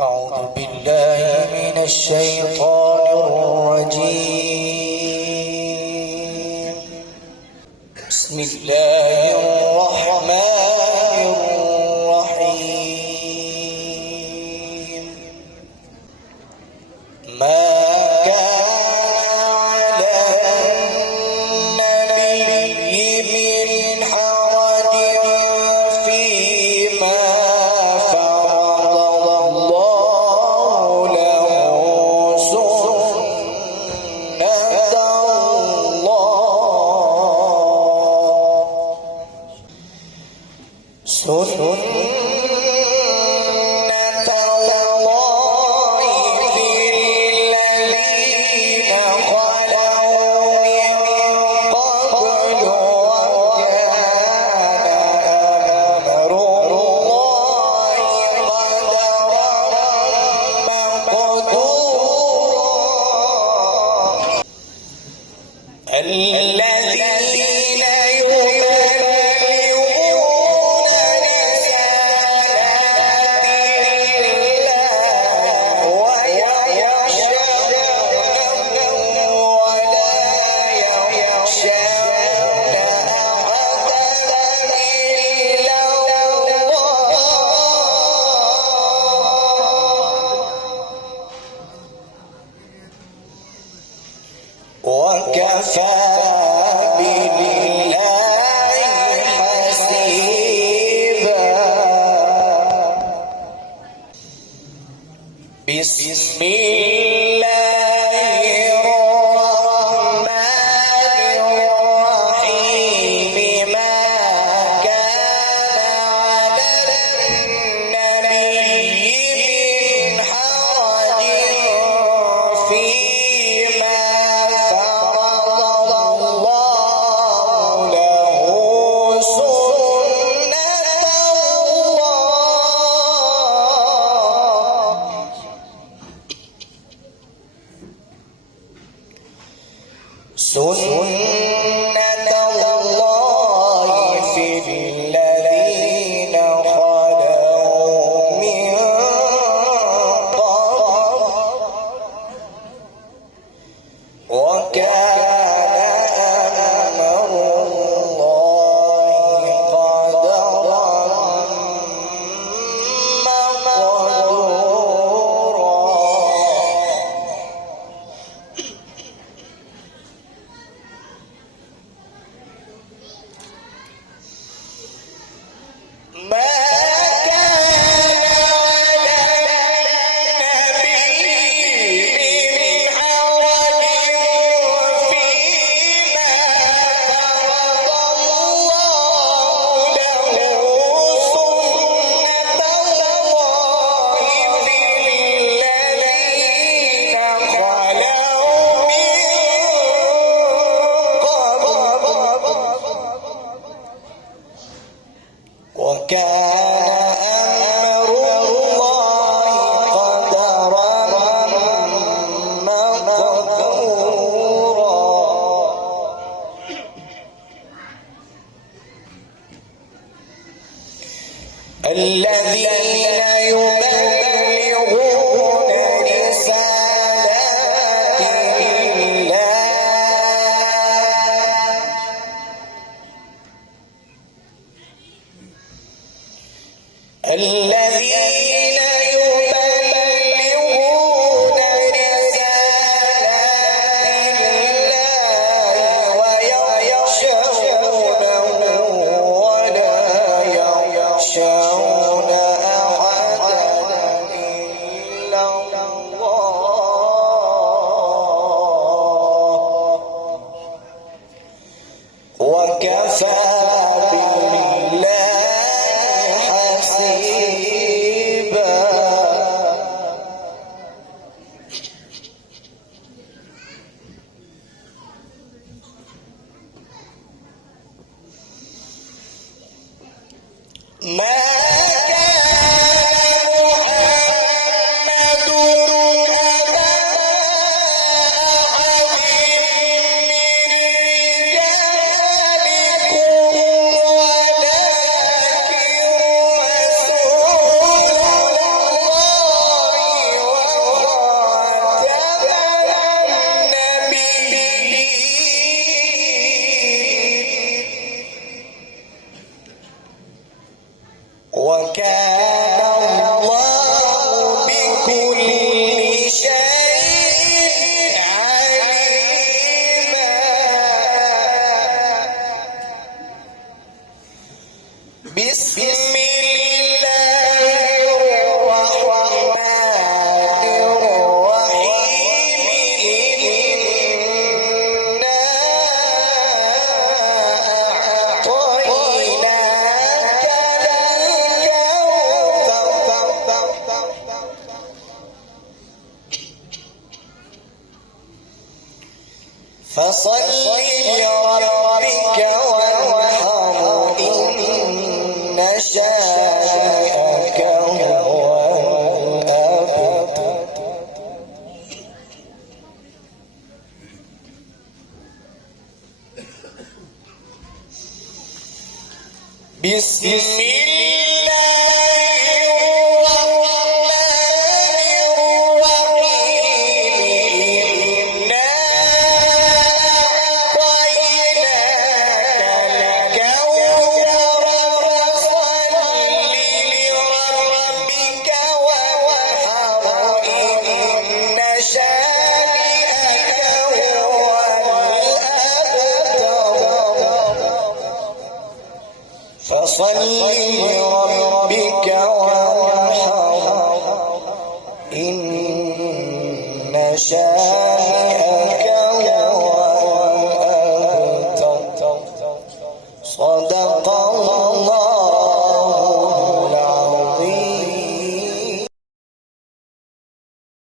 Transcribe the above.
أعوذ بالله من الشيطان الرجيم. بسم الله الرحمن الرحيم. ما وكفى بالله حسيبا. بسم الله الرحمن الرحيم. ما كان على النبي من حرج فيما فرض الله له سنة الله في الذين خلوا من قبل وكان أمر الله قدرا مقدورا. ما كان على النبي من حرج فيما فرض الله له سنة الله في الذين خلوا من قبل وكان أمر الله قدرا مقدورا. الذين يبلغون رسالات الله الذين يبلغون رسالات الله ويخشونه ولا يخشون أحدا فصل لربك وانحر إن شانئك هو الأبتر. بسم الله